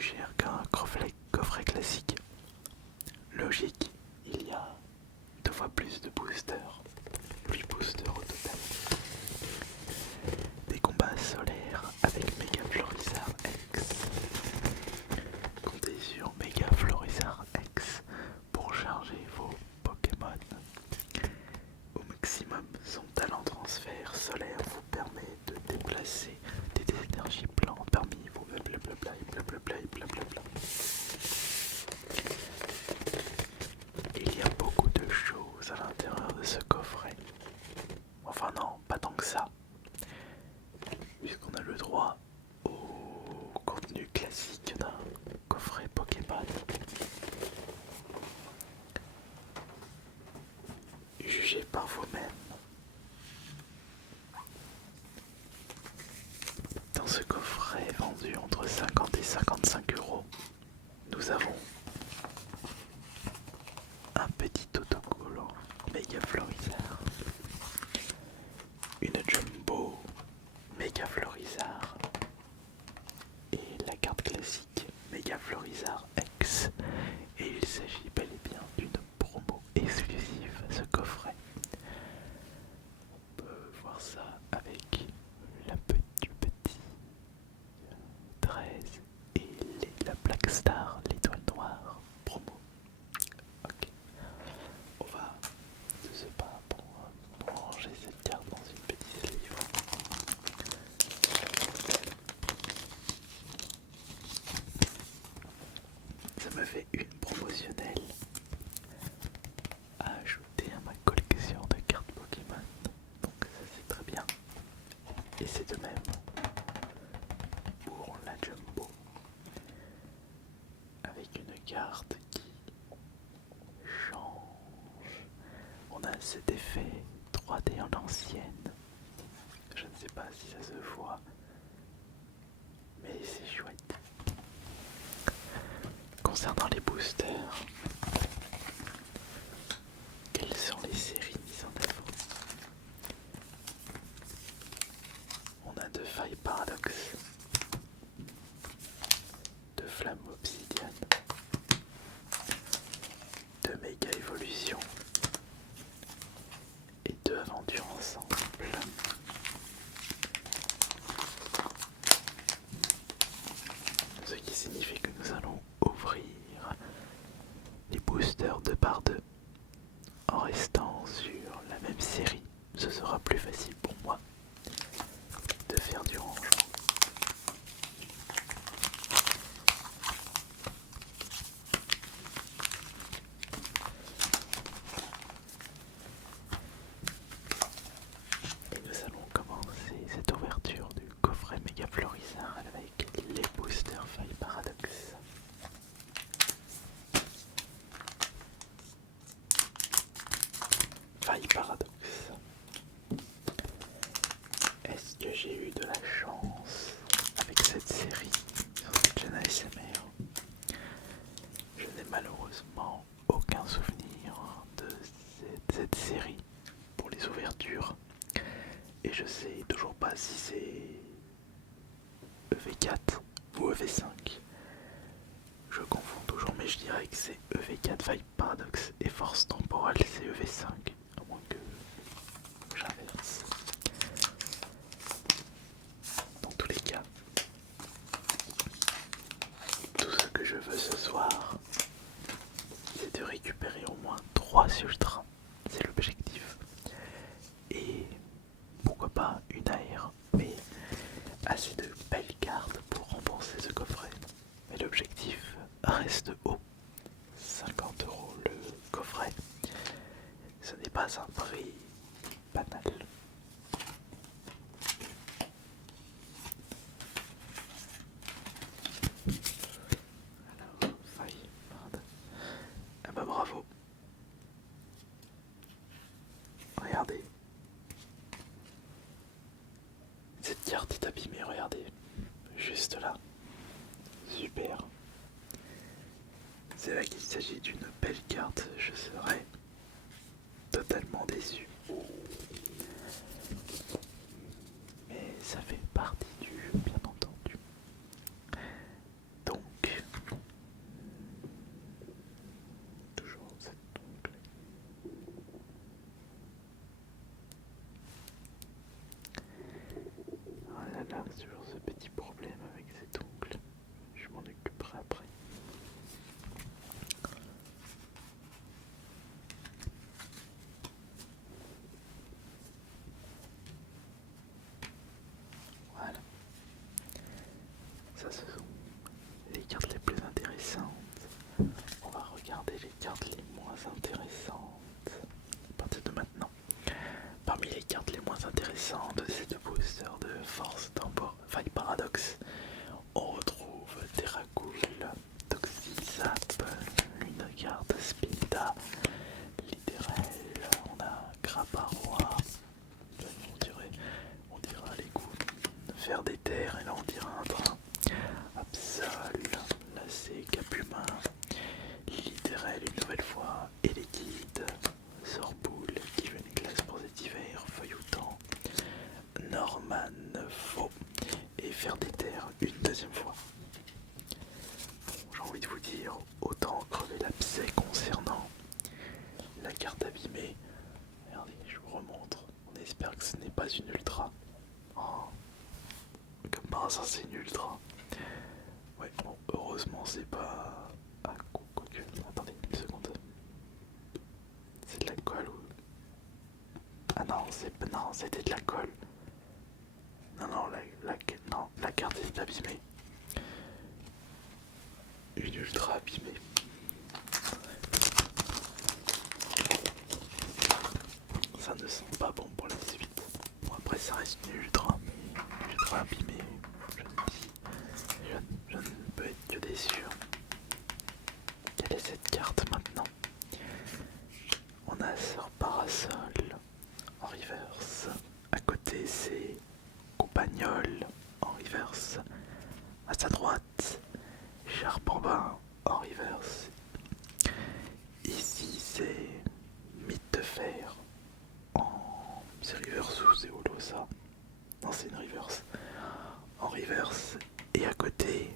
plus cher qu'un coffret classique. Logique, il y a 2 fois plus de boosters, 8 boosters au total. Des combats solaires avec Mega Florizard X. Comptez sur Mega Florizard X pour charger vos Pokémon. Au maximum, son talent transfert solaire vous permet de déplacer des énergies plantes parmi vos blablabla et blablabla et blablabla. Il y a beaucoup de choses à l'intérieur de ce coffret. Enfin non, pas tant que ça. Puisqu'on a le droit au contenu classique d'un coffret Pokémon. Jugez par vous-même. Dans ce coffret vendu entre 50 et 55 euros, nous avons un petit autocollant Mega Florizard, une Jumbo Mega Florizard et la carte classique Mega Florizard X. Et il s'agit bel et bien d'une promo exclusive à ce coffret. On peut voir ça avec la petit 13 et la Black Star, l'étoile noire promo. Ok, on va de ce pas pour ranger cette carte dans une petite livre. Ça me fait une promotionnelle à ajouter à ma collection de cartes Pokémon. Donc ça c'est très bien. Et c'est de même pour la Jumbo. Avec une carte qui change. On a cet effet 3D en ancienne. Je ne sais pas si ça se voit, mais c'est chouette. Concernant les boosters, quelles sont les séries mises en œuvre? On a de Faille Paradox, de Flamme Obsidienne, de Méga Évolution et 2 aventures ensemble. Ce qui signifie que nous allons ouvrir les boosters 2 par 2 en restant sur la même série. Ce sera plus facile pour moi de faire du rangement. Et nous allons commencer cette ouverture du coffret Mega Florizard avec les boosters Faille Paradox. Faille Paradox. Est-ce que j'ai eu de la chance avec cette série sur cette chaîne ASMR? Je n'ai malheureusement aucun souvenir de cette série pour les ouvertures. Et je sais toujours pas si c'est EV4 ou EV5. Je confonds toujours, mais je dirais que c'est EV4 Vibe Paradox et Force Temporale c'est EV5, à moins que j'inverse. Dans tous les cas, tout ce que je veux ce soir, c'est de récupérer au moins 3 ultras. C'est l'objectif. Et pourquoi pas une AR, mais assez de belles cartes pour rembourser ce coffret. Mais l'objectif reste haut. 50 € le coffret. Ce n'est pas un prix banal. Alors, faille, merde. Ah bah bravo. Regardez. Cette carte est abîmée, regardez. Juste là. Super. C'est là qu'il s'agit d'une belle carte. Je serais totalement déçu. Mais ça fait partie du jeu, bien entendu. Donc, c'est pas... Ah, quoique... Attendez une seconde. C'est de la colle ou... Ah non, non, c'était de la colle. Non, non, non, la carte est abîmée. Une ultra abîmée. Ça ne sent pas bon pour la suite. Bon, après ça reste une ultra, mais une ultra abîmée. Je ne peux être que déçu. Quelle est cette carte maintenant? On a Sir Parasol en reverse. À côté c'est Compagnol en reverse. À sa droite, Charpambin en reverse. Ici c'est Mythe de Fer en... C'est reverse ou c'est holo ça? Non, c'est une reverse. En reverse. Et à côté,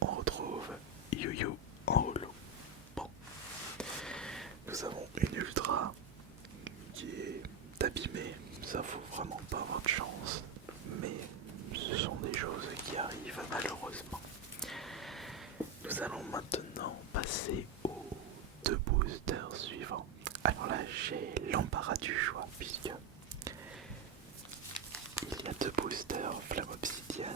on retrouve Yu-Yu en holo. Bon. Nous avons une ultra qui est abîmée. Ça faut vraiment pas avoir de chance. Mais ce sont des choses qui arrivent malheureusement. Nous allons maintenant passer aux deux boosters suivants. Alors là, j'ai l'embarras du choix puisque il y a deux boosters Flamme Obsidienne,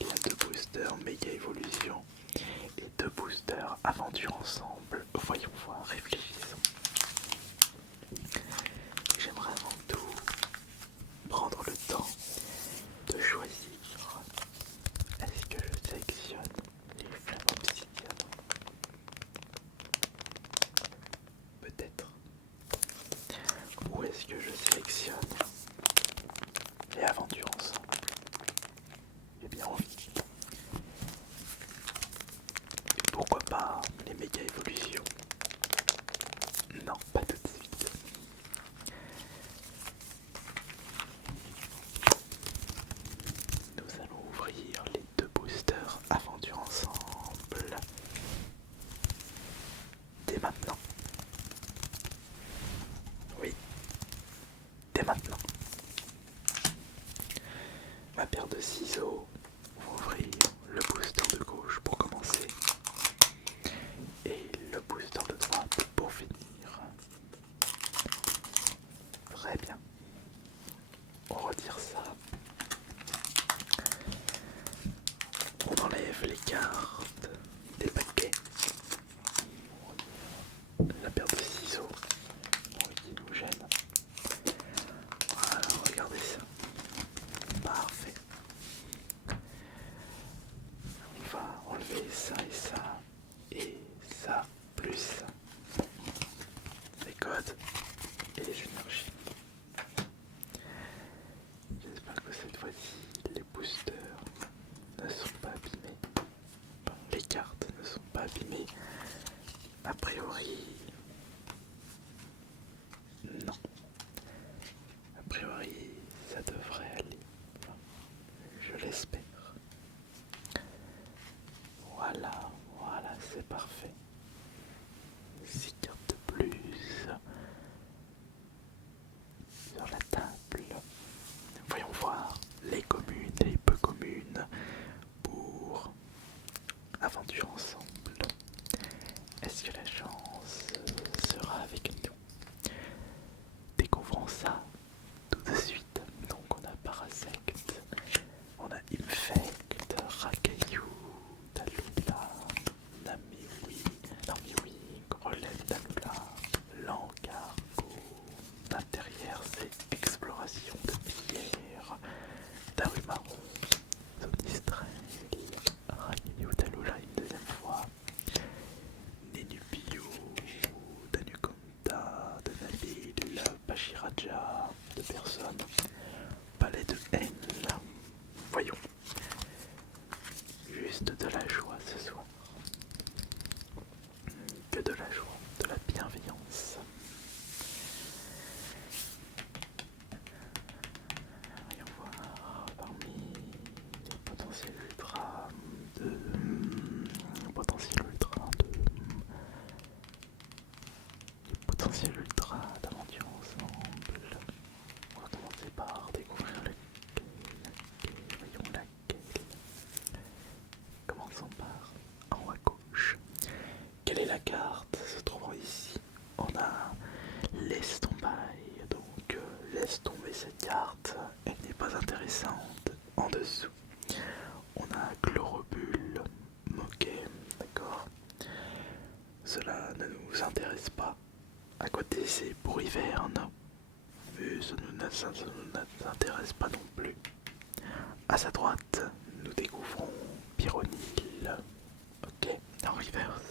il y a deux boosters Méga Évolution et deux boosters Aventure Ensemble. Voyons voir, réfléchissons. J'aimerais avant tout prendre le temps de choisir. Est-ce que je sélectionne les Flammes Obsidienne? Peut-être. Ou est-ce que je sélectionne les Aventures Ensemble? J'ai bien envie. Et pourquoi pas les Méga Évolutions? Non, pas tout de suite. Nous allons ouvrir les deux boosters Aventure Ensemble dès maintenant. Oui, dès maintenant. Ma paire de ciseaux va ouvrir le booster de gauche pour commencer et le booster de droite pour finir. Très bien. On retire ça. On enlève les cartes des paquets. La paire de ciseaux qui nous gêne. Voilà, regardez ça. Parfait. On va enlever ça et ça plus ça. Les codes et les énergies. J'espère que cette fois-ci les boosters ne sont pas abîmés. Enfin, les cartes ne sont pas abîmées. A priori, non. A priori, ça devrait aller. Enfin, je l'espère. Voilà, voilà, c'est parfait. 6 cartes de plus sur la table. Voyons voir les communes et les peu communes pour Aventure Ensemble. Est-ce que la chance sera avec nous? Découvrons ça tout de suite. Donc on a Parasect, on a Infect, Rakayu, Talula, Namewi, la carte se trouvant ici, on a laisse tomber, donc laisse tomber cette carte, elle n'est pas intéressante. En dessous, on a Chlorobule, Moquet, d'accord. Cela ne nous intéresse pas. À côté, c'est pour Hiverne, mais ça ne nous intéresse pas non plus. À sa droite, nous découvrons Pyronil, ok, en reverse.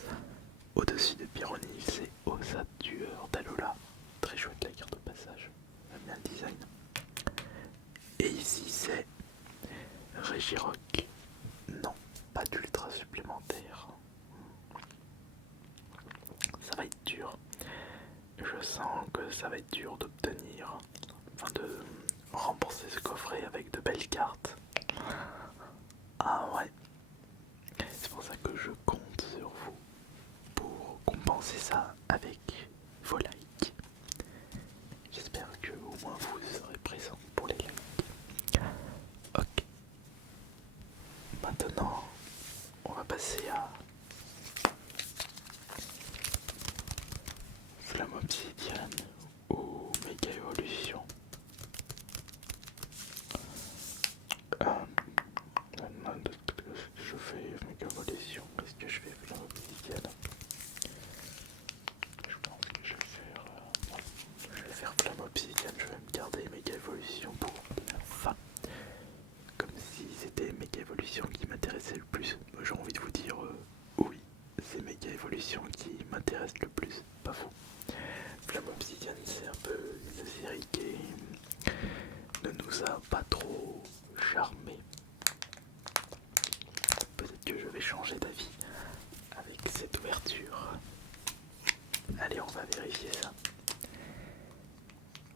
Au-dessus de Pyronil, c'est Ossature d'Alola. Très chouette la carte de passage, j'aime bien le design. Et ici, c'est Regirock. Non, pas d'ultra supplémentaire. Ça va être dur. Je sens que ça va être dur d'obtenir, enfin de rembourser ce coffret avec de belles cartes. Ah ouais, c'est pour ça que je compte sur vous pour compenser ça avec vos likes. J'espère que au moins vous serez présents pour les likes. Ok, maintenant on va passer à Flamme Obsidienne ou Méga Évolution. Je fais Méga Évolution, est-ce que je fais Flamme Obsidienne? Je pense que je vais faire. Je vais faire Flamme Obsidienne, je vais me garder Méga Évolution pour la fin. Comme si c'était Méga Évolution qui m'intéressait le plus. Moi j'ai envie de vous dire oui, c'est Méga Évolution qui m'intéresse le plus, pas vous. Flamme Obsidienne, c'est un peu une série qui ne nous a pas trop charmé. Peut-être que je vais changer d'avis avec cette ouverture. Allez, on va vérifier ça.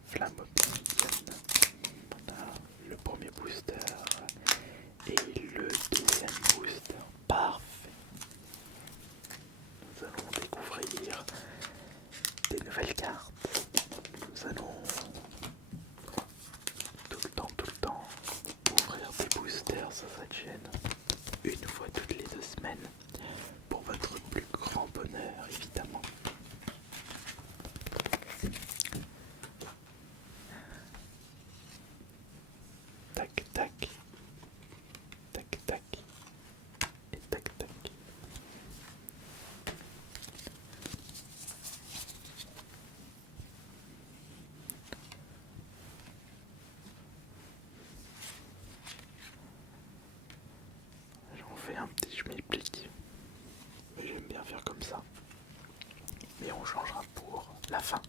Flamme Obsidienne, on a le premier booster et le deuxième booster. Parfait. Nous allons découvrir des nouvelles cartes. Nous allons tout le temps ouvrir des boosters sur cette chaîne une fois toutes les 2 semaines pour votre plus grand bonheur évidemment. Tac tac, tac tac et tac tac. J'en fais un petit schmilblick, mais j'aime bien faire comme ça. Mais on changera pour la fin.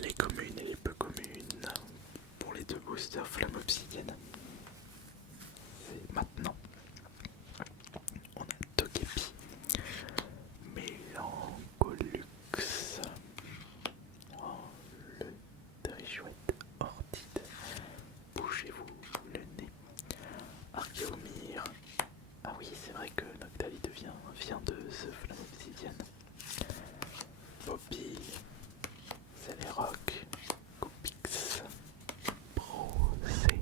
Les communes et les peu communes pour les 2 boosters Flamme Obsidienne. C'est maintenant. On a Togepi, Mélancolux, oh, le très chouette Ortide, bougez-vous le nez, Archeomir. Ah oui, c'est vrai que Noctalide vient de ce Flamme Obsidienne. Poppy, Celerock, Coupix, Brocellum,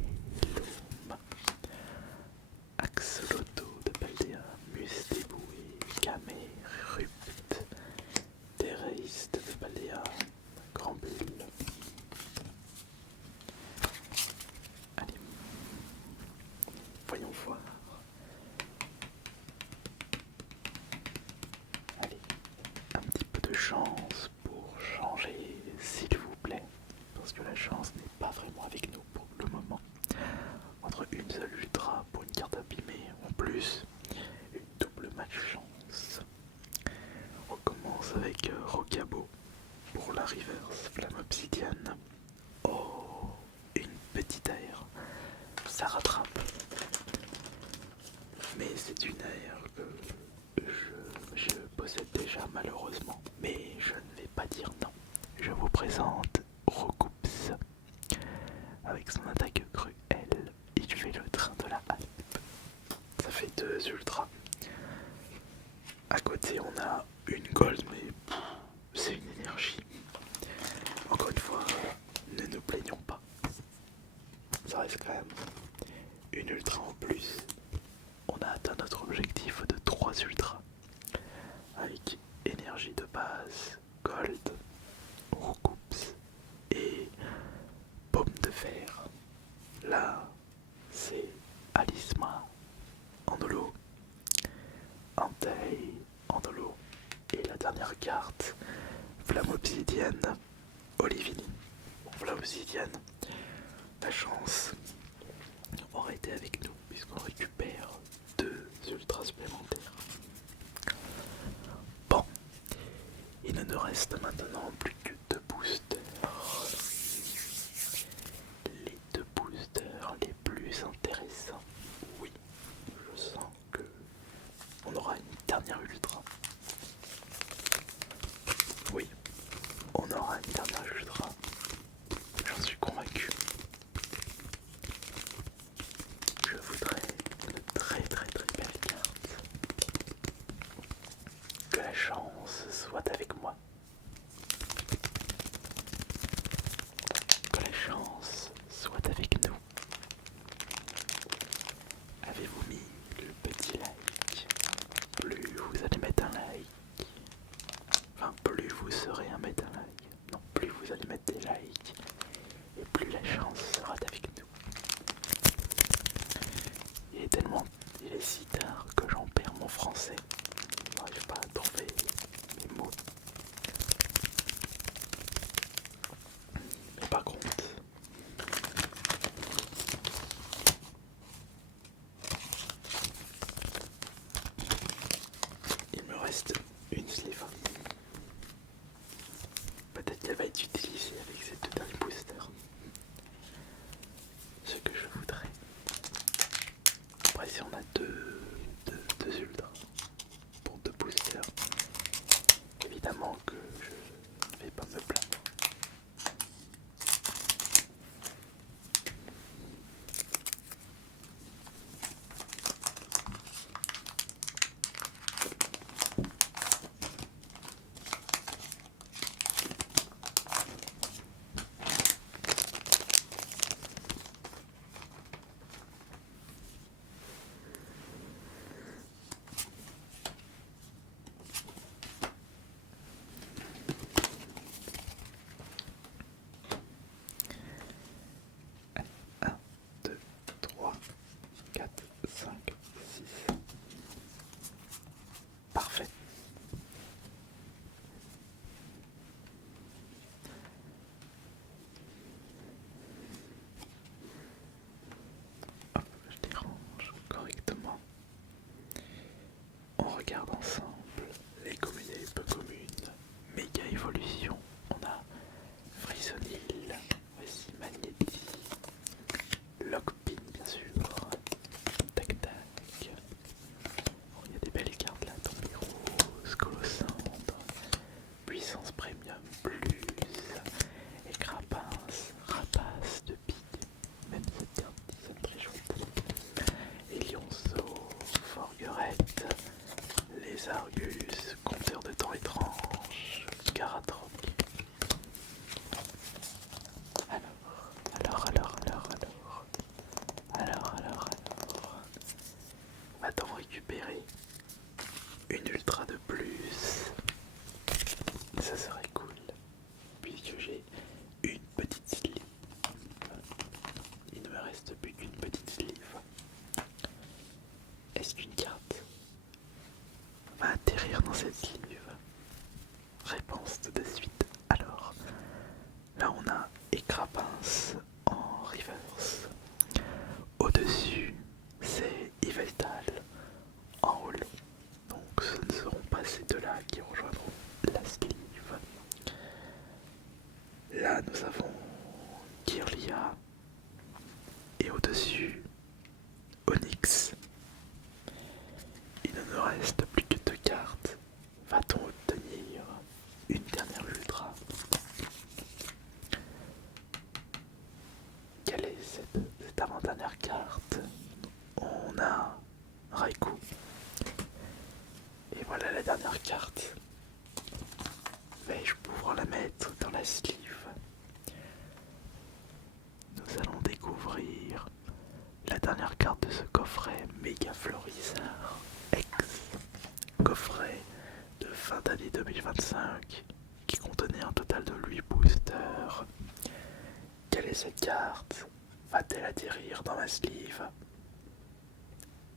Axolotl de Paldea, Mustébou et Camerupt, Tereis de Paldea, Grandbulle. Allez, voyons voir. Allez, un petit peu de chance pour changer, s'il vous plaît, parce que la chance n'est pas vraiment avec nous pour le moment. Entre une seule ultra pour une carte abîmée, en plus une double malchance. On commence avec Rocabo pour la reverse Flamme Obsidienne. Oh, une petite aire, ça rattrape. Mais c'est une aire que je possède déjà malheureusement. Mais je ne vais pas dire non. Je vous présente Recoups. Avec son attaque cruelle, il fait le train de la hype. Ça fait 2 ultras. À côté, on a une gold, mais c'est une énergie. Encore une fois, ne nous plaignons pas. Ça reste quand même une ultra en plus. On a atteint notre objectif de 3 ultras. Gold, Roucoups et Pomme de Fer. Là, c'est Alisma en holo, Entei en holo et la dernière carte, Flamme Obsidienne, Olivini. Bon, Flamme Obsidienne, la chance aurait été avec nous puisqu'on récupère 2 ultras supplémentaires. Bon, il ne nous reste maintenant plus que 2 boosters. Les 2 boosters les plus intéressants. Oui, je sens que on aura une dernière ultra. Oui, on aura une dernière ultra. J'en suis convaincu. Je voudrais une très belle carte. Que la chance soit avec moi. Que la chance soit avec nous. Avez-vous mis le petit like? Plus vous allez mettre un like, enfin plus vous serez à mettre un like. Non, plus vous allez mettre des likes et plus la chance sera avec nous. Il est si tard que j'en perds mon français. Je n'arrive pas à trouver mes mots. Mais par contre, il me reste une sleeve. Peut-être qu'elle va être utilisée avec ces 2 derniers boosters. Ce que je voudrais. Après, si on a deux ultras pour 2 boosters, évidemment que je ne vais pas me plaindre. Un, 2, 3, 4, 5, 6. Parfait. Hop, je les range correctement. On regarde ensemble les communes et les peu communes. Méga évolution. On a Frisonil, voici Magnéti, Lockpin bien sûr, Tac Tac. Oh, il y a des belles cartes là, Tombirose, Colossandre, Puissance Premium Plus, et Crapince, Rapace de Pique, même cette carte qui sonne très chouette. Et Lionceau, Forgerette, les Argus, Compteur de temps étrange, Garatroc. Alors. Va-t-on récupérer une ultra de plus? Ça serait cool, puisque j'ai une petite sleeve. Il ne me reste plus qu'une petite sleeve. Est-ce qu'une carte va atterrir dans cette sleeve? Réponse tout de suite. Alors, là on a Écrapince en reverse. Au-dessus, c'est Yveltal en holo. Donc ce ne seront pas ces deux-là qui rejoindront la sleeve. Là nous avons Kirlia et au-dessus Onyx. Il ne nous reste plus que 2 cartes. Va-t-on obtenir une dernière ultra? Quelle est cette avant-dernière carte? On a Raikou. Et voilà la dernière carte. Vais-je pouvoir la mettre dans la sleeve? Nous allons découvrir la dernière carte de ce coffret Méga Florizard X. Coffret de fin d'année 2025 qui compte Et cette carte va-t-elle atterrir dans ma sleeve?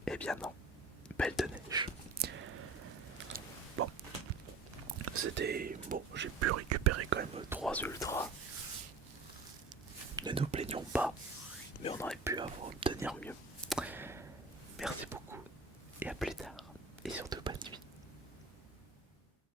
Eh bien non, belle de neige. Bon, c'était... Bon, j'ai pu récupérer quand même 3 ultras. Ne nous plaignons pas, mais on aurait pu obtenir mieux. Merci beaucoup et à plus.